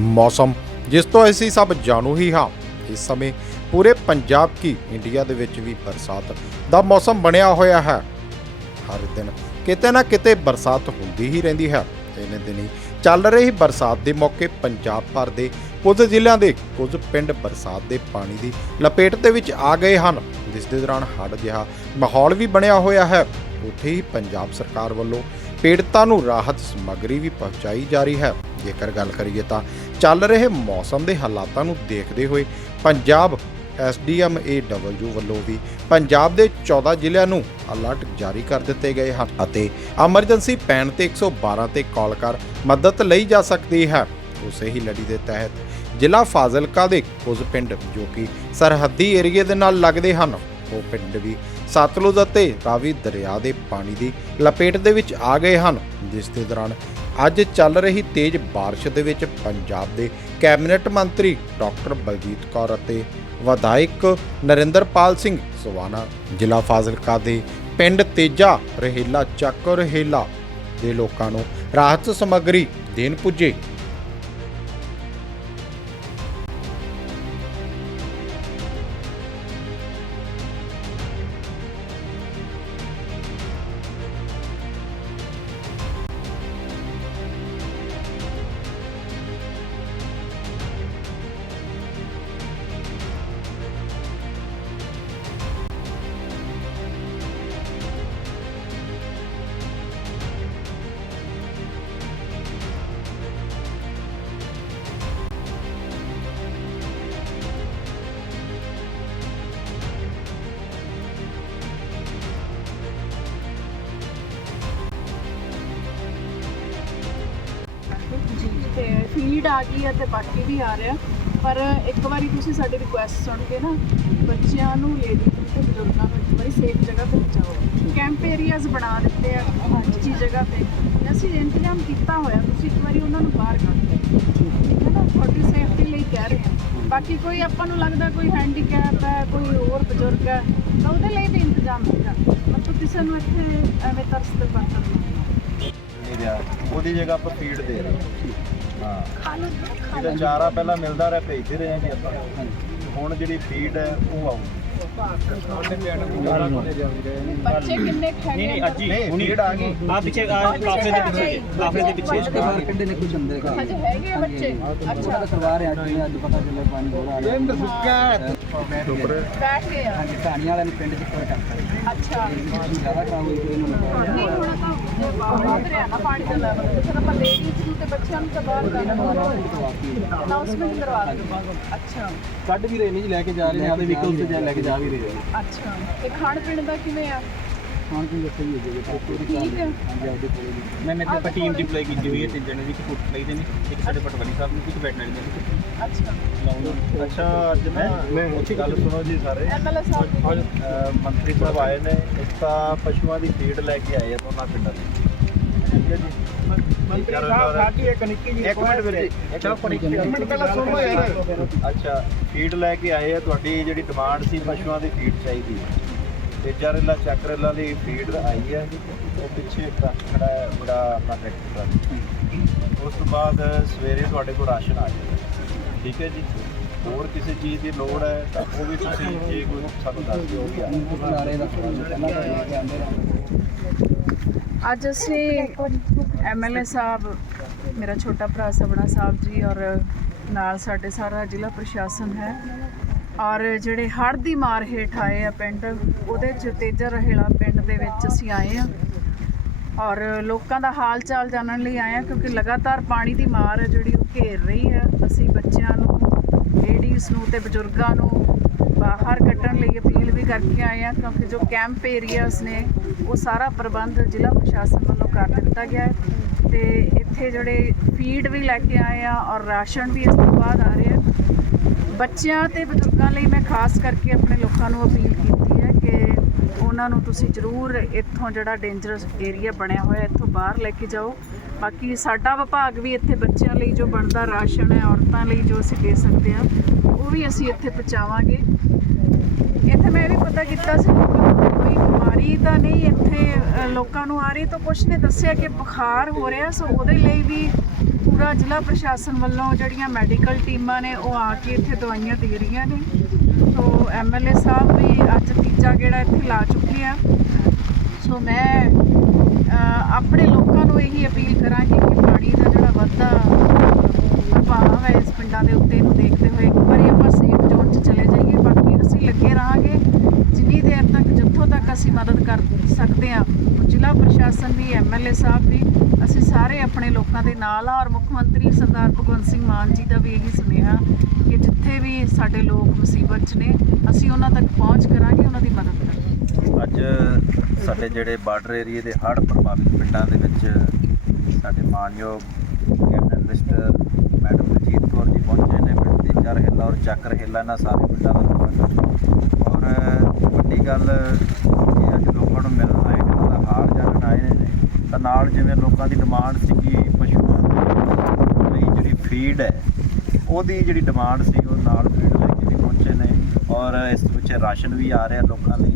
ਮੌਸਮ, ਜਿਸ ਤੋਂ ਅਸੀਂ ਸਭ ਜਾਣੂ ਹੀ ਹਾਂ। ਇਸ ਸਮੇਂ ਪੂਰੇ ਪੰਜਾਬ ਕੀ ਇੰਡੀਆ ਦੇ ਵਿੱਚ ਵੀ ਬਰਸਾਤ ਦਾ ਮੌਸਮ ਬਣਿਆ ਹੋਇਆ ਹੈ। ਹਰ ਦਿਨ ਕਿਤੇ ਨਾ ਕਿਤੇ ਬਰਸਾਤ ਹੁੰਦੀ ਹੀ ਰਹਿੰਦੀ ਹੈ। ਇਹਨੇ ਦਿਨੀ ਚੱਲ ਰਹੀ ਬਰਸਾਤ ਦੇ ਮੌਕੇ ਪੰਜਾਬ ਭਰ ਦੇ ਕੁਝ ਜ਼ਿਲ੍ਹਿਆਂ ਦੇ ਕੁਝ ਪਿੰਡ ਬਰਸਾਤ ਦੇ ਪਾਣੀ ਦੀ ਲਪੇਟ ਦੇ ਵਿੱਚ ਆ ਗਏ ਹਨ। ਜਿਸ ਦੇ ਦੌਰਾਨ ਹੜ ਜਿਹਾ ਮਾਹੌਲ ਵੀ ਬਣਿਆ ਹੋਇਆ ਹੈ। ਉੱਥੇ ਹੀ ਪੰਜਾਬ ਸਰਕਾਰ ਵੱਲੋਂ ਪੀੜਤਾਂ ਨੂੰ ਰਾਹਤ ਸਮੱਗਰੀ ਵੀ ਪਹੁੰਚਾਈ ਜਾ ਰਹੀ ਹੈ। ਜੇਕਰ ਗੱਲ ਕਰੀਏ ਤਾਂ ਚੱਲ ਰਹੇ ਮੌਸਮ ਦੇ ਹਾਲਾਤਾਂ ਨੂੰ ਦੇਖਦੇ ਹੋਏ ਪੰਜਾਬ ਐਸਡੀਐਮਏਡਬਲਯੂ ਵੱਲੋਂ ਵੀ ਪੰਜਾਬ ਦੇ 14 ਜ਼ਿਲ੍ਹਿਆਂ ਨੂੰ ਅਲਰਟ ਜਾਰੀ ਕਰ ਦਿੱਤੇ ਗਏ ਹਨ ਅਤੇ ਐਮਰਜੈਂਸੀ ਪੈਣ ਤੇ 112 ਤੇ ਕਾਲ ਕਰ ਮਦਦ ਲਈ ਜਾ ਸਕਦੀ ਹੈ। ਉਸੇ ਹੀ ਲੜੀ ਦੇ ਤਹਿਤ ਜ਼ਿਲ੍ਹਾ ਫਾਜ਼ਿਲਕਾ ਦੇ ਕੁਝ ਪਿੰਡ ਜੋ ਕਿ ਸਰਹੱਦੀ ਏਰੀਏ ਦੇ ਨਾਲ ਲੱਗਦੇ ਹਨ, ਉਹ ਪਿੰਡ ਵੀ ਸਤਲੁਜ ਅਤੇ ਰਾਵੀ ਦਰਿਆ ਦੇ ਪਾਣੀ ਦੀ ਲਪੇਟ ਦੇ ਵਿੱਚ ਆ ਗਏ ਹਨ, ਜਿਸ ਦੇ ਦੌਰਾਨ ਅੱਜ ਚੱਲ ਰਹੀ ਤੇਜ਼ ਬਾਰਿਸ਼ ਦੇ ਵਿੱਚ ਪੰਜਾਬ ਦੇ ਕੈਬਨਿਟ ਮੰਤਰੀ ਡਾਕਟਰ ਬਲਜੀਤ ਕੌਰ ਅਤੇ ਵਿਧਾਇਕ ਨਰਿੰਦਰਪਾਲ ਸਿੰਘ ਸਵਾਨਾ ਜ਼ਿਲ੍ਹਾ ਫਾਜ਼ਿਲਕਾ ਦੇ ਪਿੰਡ ਤੇਜਾ ਰਹੇਲਾ ਚੱਕ ਰਹੇਲਾ ਦੇ ਲੋਕਾਂ ਨੂੰ ਰਾਹਤ ਸਮੱਗਰੀ ਦੇਣ ਪੁੱਜੇ। ਫੀਡ ਆ ਗਈ ਹੈ ਤੇ ਬਾਕੀ ਵੀ ਆ ਰਿਹਾ ਪਰ ਇੱਕ ਵਾਰੀ ਤੁਸੀਂ ਸਾਡੀ ਰਿਕੁਐਸਟ ਸੁਣ ਕੇ ਨਾ, ਬੱਚਿਆਂ ਨੂੰ ਲੇਡੀਜ਼ ਨੂੰ ਤੇ ਬਜ਼ੁਰਗਾਂ ਨੂੰ ਇੱਕ ਵਾਰੀ ਸੇਫ ਜਗ੍ਹਾ ਪਹੁੰਚਾਓ। ਕੈਂਪ ਏਰੀਆਜ਼ ਬਣਾ ਦਿੱਤੇ ਆ ਉੱਚੀ ਜਗ੍ਹਾ ਤੇ। ਅਸੀਂ ਇੰਤਜ਼ਾਮ ਕੀਤਾ ਹੋਇਆ, ਤੁਸੀਂ ਇੱਕ ਵਾਰੀ ਉਹਨਾਂ ਨੂੰ ਬਾਹਰ ਕੱਢ ਦਿਓ। ਠੀਕ ਹੈ ਨਾ? ਤੁਹਾਡੀ ਸੇਫਟੀ ਲਈ ਕਹਿ ਰਹੇ ਹਾਂ। ਬਾਕੀ ਕੋਈ ਆਪਾਂ ਨੂੰ ਲੱਗਦਾ ਕੋਈ ਹੈਂਡੀਕੈਪ ਹੈ, ਕੋਈ ਹੋਰ ਬਜ਼ੁਰਗ ਹੈ, ਤਾਂ ਉਹਦੇ ਲਈ ਵੀ ਇੰਤਜ਼ਾਮ ਹੈਗਾ ਮਤਲਬ ਕਿਸੇ ਨੂੰ ਇੱਥੇ ਐਵੇਂ ਤਰਸ ਤੇ ਪਰਤਨ ਨਹੀਂ ਰਿਹਾ। ਉਹਦੀ ਜਗ੍ਹਾ ਆਪਾਂ ਫੀਡ ਦੇ ਰਹੇ ਹਾਂ ਇਹਦਾ ਚਾਰਾ ਪਹਿਲਾਂ ਮਿਲਦਾ ਰਿਹਾ ਭੇਜਦੇ ਰਹੇ ਹਾਂ ਜੀ ਆਪਾਂ। ਹੁਣ ਜਿਹੜੀ ਫੀਡ ਹੈ ਉਹ ਆਊ। ਬੱਚੇ ਕਿੰਨੇ ਖੜੇ ਨਹੀਂ ਨਹੀਂ ਅੱਜ ਹੀ ਨਹੀਂ ਹੁਣੀ ਫੀਡ ਆ ਗਈ। ਆ ਪਿੱਛੇ ਆ ਕਾਫੇ ਦੇ ਪਿੱਛੇ ਕਾਫੇ ਦੇ ਪਿੱਛੇ। ਬਾਹਰ ਕੱਢੇ ਨੇ ਕੁਝ ਅੰਦਰ ਘਰ ਹਜੇ ਹੈਗੇ ਆ ਬੱਚੇ ਉਹਦਾ ਅੱਛਾ। ਤਾਂ ਕਰਵਾ ਰਹੇ ਅੱਜ ਜਿਵੇਂ ਅੱਜ ਪਤਾ ਚੱਲਿਆ ਪਾਣੀ ਥੋੜਾ ਆ ਗਿਆ ਬੈਠ ਗਏ ਆ। ਹਾਂਜੀ ਕਹਾਣੀ ਵਾਲਿਆਂ ਨੇ ਪਿੰਡ ਚ ਕੋਈ ਕਰਤਾ ਅੱਛਾ। ਜ਼ਿਆਦਾ ਕੰਮ ਹੋਈ ਕੋਈ ਨੂੰ ਨਹੀਂ ਹੁਣ ਤਾਂ ਵੱਧ ਰਿਹਾ ਨਾ ਪਾਣੀ ਦਾ ਲੈਵਲ ਤੇ ਫਿਰ ਆਪਾਂ ਲੇਡੀਜ਼ ਨੂੰ ਤੇ ਬੱਚਿਆਂ ਨੂੰ ਤਾਂ ਬਾਹਰ ਕਰਨਾ ਅਨਾਉਂਸਮੈਂਟ ਕਰਵਾ ਦਿਓ। ਅੱਛਾ। ਕੱਢ ਵੀ ਰਹੇ ਨੇ ਜੀ ਲੈ ਕੇ ਜਾ ਰਹੇ ਨੇ ਆਦੇ ਵਹੀਕਲ ਤੇ ਜਾ ਲੈ ਕੇ ਜਾ ਵੀ ਰਹੇ ਨੇ। ਅੱਛਾ। ਤੇ ਖਾਣ ਪੀਣ ਦਾ ਕਿਵੇਂ ਆ? ਖਾਣ ਪੀਣ ਦੱਸੇ ਵੀ ਹੋ ਜਾਵੇ ਪੂਰੀ ਠੀਕ ਹੈ। ਹਾਂਜੀ ਆਪਦੇ ਕੋਲ ਜੀ। ਮੈਂ ਮੈਂ ਆਪਾਂ ਟੀਮ ਡਿਪਲੋਏ ਕੀਤੀ ਹੋਈ ਹੈ ਤਿੰਨ ਜਣੇ ਦੀ ਇੱਕ ਫੁੱਟ ਲਈ ਦੇ ਨੇ ਇੱਕ ਸਾਡੇ ਪਟਵਾਰੀ ਸਾਹਿਬ ਨੇ ਇੱਕ ਵੈਟਨਰੀ ਨੇ। ਅੱਛਾ। ਲਾਉਂਦਾ ਅੱਛਾ ਅੱਜ ਨਾ ਇੱਕ ਗੱਲ ਸੁਣੋ ਜੀ ਸਾਰੇ। ਐਮਐਲਏ ਸਾਹਿਬ ਅਹ ਮੰਤਰੀ ਸਾਹਿਬ ਆਏ ਨੇ ਇੱਕ ਤਾਂ ਪਸ਼ੂਆਂ ਦੀ ਫੀਡ ਲੈ ਕੇ ਆਏ ਆ ਦੋਨਾਂ ਪਿੰਡਾਂ ਦੇ। ਠੀਕ ਹੈ ਜੀ। ਮੰਤਰੀ ਸਾਹਿਬ ਸਾਡੀ ਇੱਕ ਨਿੱਕੀ ਜੀ ਇੱਕ ਮਿੰਟ ਵੀਰ ਜੀ। ਅੱਛਾ ਪਰ ਇੱਕ ਮਿੰਟ ਪਹਿਲਾਂ ਸੁਣੋ ਯਾਰ। ਅੱਛਾ ਫੀਡ ਲੈ ਕੇ ਆਏ ਆ ਤੁਹਾਡੀ ਜਿਹੜੀ ਡਿਮਾਂਡ ਸੀ ਪਸ਼ੂਆਂ ਦੀ ਫੀਡ ਚਾਹੀਦੀ ਹੈ। ਤੇ ਜਰਲਾ ਚੱਕਰਲਾ ਦੀ ਫੀਡ ਆਈ ਹੈ। ਉਹ ਪਿੱਛੇ ਟਰੱਕ ਖੜਾ ਹੈ ਜਿਹੜਾ ਆਪਣਾ ਟਰੈਕਟਰ ਟਰੱਕ ਉਸ ਤੋਂ ਬਾਅਦ ਸਵੇਰੇ ਤੁਹਾਡੇ ਕੋਲ ਰਾਸ਼ਨ ਆ ਜਾਏਗਾ ਠੀਕ ਹੈ ਜੀ। ਹੋਰ ਕਿਸੇ ਚੀਜ਼ ਦੀ ਲੋੜ ਹੈ ਤਾਂ ਉਹ ਵੀ ਤੁਸੀਂ ਜੇ ਕੋਈ ਸਾਨੂੰ ਦੱਸ ਦਿਓ। ਵੀ ਆ। ਅੱਜ ਅਸੀਂ ਐਮਐਲਏ ਸਾਹਿਬ, ਮੇਰਾ ਛੋਟਾ ਭਰਾ ਸਬਣਾ ਸਾਹਿਬ ਜੀ ਔਰ ਨਾਲ ਸਾਡੇ ਸਾਰਾ ਜ਼ਿਲ੍ਹਾ ਪ੍ਰਸ਼ਾਸਨ ਹੈ। ਔਰ ਜਿਹੜੇ ਹੜ੍ਹ ਦੀ ਮਾਰ ਹੇਠ ਆਏ ਆ ਪਿੰਡ, ਉਹਦੇ ਚ ਤੇਜਾ ਰਹੇਲਾ ਪਿੰਡ ਦੇ ਵਿੱਚ ਅਸੀਂ ਆਏ ਆ। ਔਰ ਲੋਕਾਂ ਦਾ ਹਾਲ ਚਾਲ ਜਾਣਨ ਲਈ ਆਏ ਆ ਕਿਉਂਕਿ ਲਗਾਤਾਰ ਪਾਣੀ ਦੀ ਮਾਰ ਜਿਹੜੀ ਉਹ ਘੇਰ ਰਹੀ ਹੈ। ਅਸੀਂ ਬੱਚਿਆਂ ਨੂੰ ਲੇਡੀਜ਼ ਨੂੰ ਤੇ ਬਜ਼ੁਰਗਾਂ ਨੂੰ ਬਾਹਰ ਕੱਢਣ ਲਈ ਅਪੀਲ ਵੀ ਕਰਕੇ ਆਏ ਆ ਕਿਉਂਕਿ ਜੋ ਕੈਂਪ ਏਰੀਆਜ਼ ਨੇ ਉਹ ਸਾਰਾ ਪ੍ਰਬੰਧ ਜ਼ਿਲ੍ਹਾ ਪ੍ਰਸ਼ਾਸਨ ਵੱਲੋਂ ਕਰ ਦਿੱਤਾ ਗਿਆ ਹੈ। ਤੇ ਇੱਥੇ ਜਿਹੜੇ ਫੀਡ ਵੀ ਲੈ ਕੇ ਆਏ ਆ ਔਰ ਰਾਸ਼ਨ ਵੀ ਇਸ ਤੋਂ ਬਾਅਦ ਆ ਰਿਹਾ ਬੱਚਿਆਂ ਤੇ ਬਜ਼ੁਰਗਾਂ ਲਈ ਮੈਂ ਖਾਸ ਕਰਕੇ ਆਪਣੇ ਲੋਕਾਂ ਨੂੰ ਅਪੀਲ ਕੀਤੀ ਹੈ ਕਿ ਉਹਨਾਂ ਨੂੰ ਤੁਸੀਂ ਜ਼ਰੂਰ ਇੱਥੋਂ ਜਿਹੜਾ ਡੇਂਜਰਸ ਏਰੀਆ ਬਣਿਆ ਹੋਇਆ ਇੱਥੋਂ ਬਾਹਰ ਲੈ ਕੇ ਜਾਓ। ਬਾਕੀ ਸਾਡਾ ਵਿਭਾਗ ਵੀ ਇੱਥੇ ਬੱਚਿਆਂ ਲਈ ਜੋ ਬਣਦਾ ਰਾਸ਼ਨ ਹੈ, ਔਰਤਾਂ ਲਈ ਜੋ ਅਸੀਂ ਦੇ ਸਕਦੇ ਹਾਂ, ਉਹ ਵੀ ਅਸੀਂ ਇੱਥੇ ਪਹੁੰਚਾਵਾਂਗੇ। ਇੱਥੇ ਮੈਂ ਵੀ ਪਤਾ ਕੀਤਾ ਸੀ ਕੋਈ ਬਿਮਾਰੀ ਤਾਂ ਨਹੀਂ ਇੱਥੇ ਲੋਕਾਂ ਨੂੰ ਆ ਰਹੀ, ਤਾਂ ਕੁਛ ਨੇ ਦੱਸਿਆ ਕਿ ਬੁਖਾਰ ਹੋ ਰਿਹਾ। ਸੋ ਉਹਦੇ ਲਈ ਵੀ ਪੂਰਾ ਜ਼ਿਲ੍ਹਾ ਪ੍ਰਸ਼ਾਸਨ ਵੱਲੋਂ ਜਿਹੜੀਆਂ ਮੈਡੀਕਲ ਟੀਮਾਂ ਨੇ, ਉਹ ਆ ਕੇ ਇੱਥੇ ਦਵਾਈਆਂ ਦੇ ਰਹੀਆਂ ਨੇ। ਸੋ ਐਮਐਲਏ ਸਾਹਿਬ ਵੀ ਅੱਜ ਤੀਜਾ ਗੇੜਾ ਇੱਥੇ ਲਾ ਚੁੱਕੇ ਆ। ਸੋ ਮੈਂ ਆਪਣੇ ਲੋਕਾਂ ਨੂੰ ਇਹੀ ਅਪੀਲ ਕਰਾਂਗੀ ਕਿ ਪਾਣੀ ਦਾ ਜਿਹੜਾ ਵੱਧਦਾ ਪ੍ਰਭਾਵ ਹੈ ਇਸ ਪਿੰਡਾਂ ਦੇ ਉੱਤੇ ਇਹਨੂੰ ਦੇਖਦੇ ਹੋਏ ਇੱਕ ਵਾਰੀ ਆਪਾਂ ਸੇਫ ਜ਼ੋਨ 'ਚ ਚਲੇ ਜਾਈਏ। ਬਾਕੀ ਅਸੀਂ ਲੱਗੇ ਰਹਾਂਗੇ, ਜਿੰਨੀ ਦੇਰ ਤੱਕ, ਜਿੱਥੋਂ ਤੱਕ ਅਸੀਂ ਮਦਦ ਕਰ ਸਕਦੇ ਹਾਂ ਜ਼ਿਲ੍ਹਾ ਪ੍ਰਸ਼ਾਸਨ ਵੀ ਐਮਐਲਏ ਸਾਹਿਬ ਵੀ ਅਸੀਂ ਸਾਰੇ ਆਪਣੇ ਲੋਕਾਂ ਦੇ ਨਾਲ ਆ ਔਰ ਮੁੱਖ ਮੰਤਰੀ ਸਰਦਾਰ ਭਗਵੰਤ ਸਿੰਘ ਮਾਨ ਜੀ ਦਾ ਵੀ ਇਹੀ ਸੁਨੇਹਾ ਕਿ ਜਿੱਥੇ ਵੀ ਸਾਡੇ ਲੋਕ ਮੁਸੀਬਤ 'ਚ ਨੇ, ਅਸੀਂ ਉਹਨਾਂ ਤੱਕ ਪਹੁੰਚ ਕਰਾਂਗੇ, ਉਹਨਾਂ ਦੀ ਮਦਦ ਕਰਾਂਗੇ। ਅੱਜ ਸਾਡੇ ਜਿਹੜੇ ਬਾਰਡਰ ਏਰੀਏ ਦੇ ਹੜ੍ਹ ਪ੍ਰਭਾਵਿਤ ਪਿੰਡਾਂ ਦੇ ਵਿੱਚ ਸਾਡੇ ਮਾਨਯੋਗ cabinet minister madam Baljit Kaur ji ਪਹੁੰਚੇ ਨੇ ਪਿੰਡ ਔਰ ਚੱਕਰ ਹਿੱਲਾ ਇਹਨਾਂ ਸਾਰੇ ਪਿੰਡਾਂ ਦਾ ਦੌਰਾ ਔਰ, ਵੱਡੀ ਗੱਲ ਇਹ ਅੱਜ ਲੋਕਾਂ ਨੂੰ ਮਿਲਣ ਆਏ ਨੇ ਦਾ ਹਾਲ ਜਾਣਨ ਆਏ ਨੇ, ਤਾਂ ਨਾਲ ਜਿਵੇਂ ਲੋਕਾਂ ਦੀ ਡਿਮਾਂਡ ਸੀਗੀ ਪਸ਼ੂਆਂ ਲਈ ਜਿਹੜੀ ਫੀਡ ਹੈ, ਉਹਦੀ ਜਿਹੜੀ ਡਿਮਾਂਡ ਸੀ, ਉਹ ਨਾਲ ਫੀਡ ਲੈ ਕੇ ਵੀ ਪਹੁੰਚੇ ਨੇ। ਔਰ ਇਸ ਵਿੱਚ ਰਾਸ਼ਨ ਵੀ ਆ ਰਿਹਾ ਲੋਕਾਂ ਲਈ।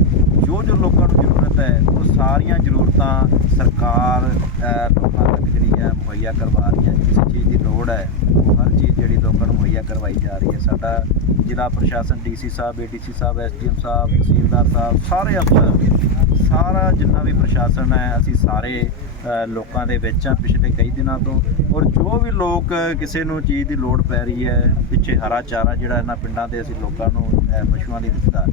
ਜੋ ਜੋ ਲੋਕਾਂ ਨੂੰ ਜ਼ਰੂਰਤ ਹੈ, ਉਹ ਸਾਰੀਆਂ ਜ਼ਰੂਰਤਾਂ ਸਰਕਾਰ ਲੋਕਾਂ ਤੱਕ ਜਿਹੜੀ ਹੈ ਮੁਹੱਈਆ ਕਰਵਾ ਰਹੀ ਹੈ ਕਿਸੇ ਚੀਜ਼ ਦੀ ਲੋੜ ਹੈ, ਉਹ ਹਰ ਜਿਹੜੀ ਲੋਕਾਂ ਨੂੰ ਮੁਹੱਈਆ ਕਰਵਾਈ ਜਾ ਰਹੀ ਹੈ। ਸਾਡਾ ਜ਼ਿਲ੍ਹਾ ਪ੍ਰਸ਼ਾਸਨ ਡੀਸੀ ਸਾਹਿਬ ਏਡੀਸੀ ਸਾਹਿਬ ਐਸਡੀਐਮ ਸਾਹਿਬ ਤਹਿਸੀਲਦਾਰ ਸਾਹਿਬ ਸਾਰੇ ਅਫਸਰ ਸਾਰਾ ਜਿੰਨਾ ਵੀ ਪ੍ਰਸ਼ਾਸਨ ਹੈ ਅਸੀਂ ਸਾਰੇ ਲੋਕਾਂ ਦੇ ਵਿੱਚ ਆ ਪਿਛਲੇ ਕਈ ਦਿਨਾਂ ਤੋਂ। ਔਰ ਜੋ ਵੀ ਲੋਕ ਕਿਸੇ ਨੂੰ ਚੀਜ਼ ਦੀ ਲੋੜ ਪੈ ਰਹੀ ਹੈ ਪਿੱਛੇ ਹਰਾ ਚਾਰਾ ਜਿਹੜਾ ਇਹਨਾਂ ਪਿੰਡਾਂ ਦੇ ਅਸੀਂ ਲੋਕਾਂ ਨੂੰ ਅ, ਪਸ਼ੂਆਂ ਲਈ ਦਿੱਤਾ।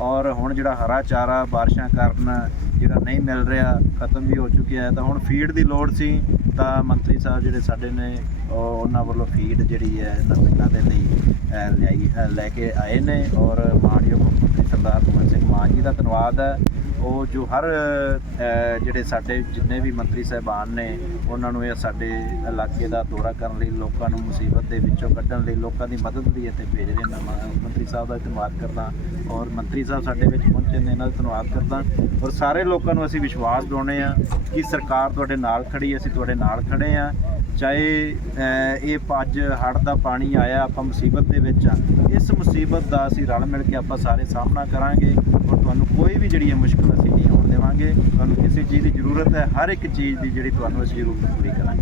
ਔਰ ਹੁਣ ਜਿਹੜਾ ਹਰਾ ਚਾਰਾ ਬਾਰਿਸ਼ਾਂ ਕਾਰਨ ਜਿਹੜਾ ਨਹੀਂ ਮਿਲ ਰਿਹਾ ਖਤਮ ਵੀ ਹੋ ਚੁੱਕਿਆ ਹੈ ਤਾਂ ਹੁਣ ਫੀਡ ਦੀ ਲੋੜ ਸੀ ਤਾਂ ਮੰਤਰੀ ਸਾਹਿਬ ਜਿਹੜੇ ਸਾਡੇ ਨੇ ਉਹ ਉਹਨਾਂ ਵੱਲੋਂ ਫੀਡ ਜਿਹੜੀ ਹੈ ਇਹਨਾਂ ਪਿੰਡਾਂ ਦੇ ਲਈ ਲਿਆਈ ਲੈ ਕੇ ਆਏ ਨੇ ਔਰ ਮਾਨਯੋਗ ਮੁੱਖ ਮੰਤਰੀ ਸਰਦਾਰ ਭਗਵੰਤ ਸਿੰਘ ਮਾਨ ਜੀ ਦਾ ਧੰਨਵਾਦ ਹੈ। ਉਹ ਜੋ ਹਰ ਜਿਹੜੇ ਸਾਡੇ ਜਿੰਨੇ ਵੀ ਮੰਤਰੀ ਸਾਹਿਬਾਨ ਨੇ, ਉਹਨਾਂ ਨੂੰ ਇਹ ਸਾਡੇ ਇਲਾਕੇ ਦਾ ਦੌਰਾ ਕਰਨ ਲਈ, ਲੋਕਾਂ ਨੂੰ ਮੁਸੀਬਤ ਦੇ ਵਿੱਚੋਂ ਕੱਢਣ ਲਈ, ਲੋਕਾਂ ਦੀ ਮਦਦ ਲਈ ਇੱਥੇ ਭੇਜ ਰਹੇ ਨੇ। ਮੈਂ ਮੰਤਰੀ ਸਾਹਿਬ ਦਾ ਧੰਨਵਾਦ ਕਰਦਾ ਔਰ ਮੰਤਰੀ ਸਾਹਿਬ ਸਾਡੇ ਵਿੱਚ ਪਹੁੰਚੇ ਨੇ, ਇਹਨਾਂ ਦਾ ਧੰਨਵਾਦ ਕਰਦਾ। ਔਰ ਸਾਰੇ ਲੋਕਾਂ ਨੂੰ ਅਸੀਂ ਵਿਸ਼ਵਾਸ ਦਿਵਾਉਂਦੇ ਆ ਕਿ ਸਰਕਾਰ ਤੁਹਾਡੇ ਨਾਲ ਖੜੀ ਅਸੀਂ ਤੁਹਾਡੇ ਨਾਲ ਖੜੇ ਆ ਚਾਹੇ ਇਹ ਅੱਜ ਹੜ੍ਹ ਦਾ ਪਾਣੀ ਆਇਆ, ਆਪਾਂ ਮੁਸੀਬਤ ਦੇ ਵਿੱਚ ਆ, ਇਸ ਮੁਸੀਬਤ ਦਾ ਅਸੀਂ ਰਲ ਮਿਲ ਕੇ ਆਪਾਂ ਸਾਰੇ ਸਾਹਮਣਾ ਕਰਾਂਗੇ ਔਰ ਤੁਹਾਨੂੰ ਕੋਈ ਵੀ ਜਿਹੜੀ ਹੈ ਮੁਸ਼ਕਲ ਅਸੀਂ ਨਹੀਂ ਆਉਣ ਦੇਵਾਂਗੇ। ਤੁਹਾਨੂੰ ਕਿਸੇ ਚੀਜ਼ ਦੀ ਜ਼ਰੂਰਤ ਹੈ, ਹਰ ਇੱਕ ਚੀਜ਼ ਦੀ ਜਿਹੜੀ ਤੁਹਾਨੂੰ ਅਸੀਂ ਜ਼ਰੂਰਤ ਪੂਰੀ ਕਰਾਂਗੇ।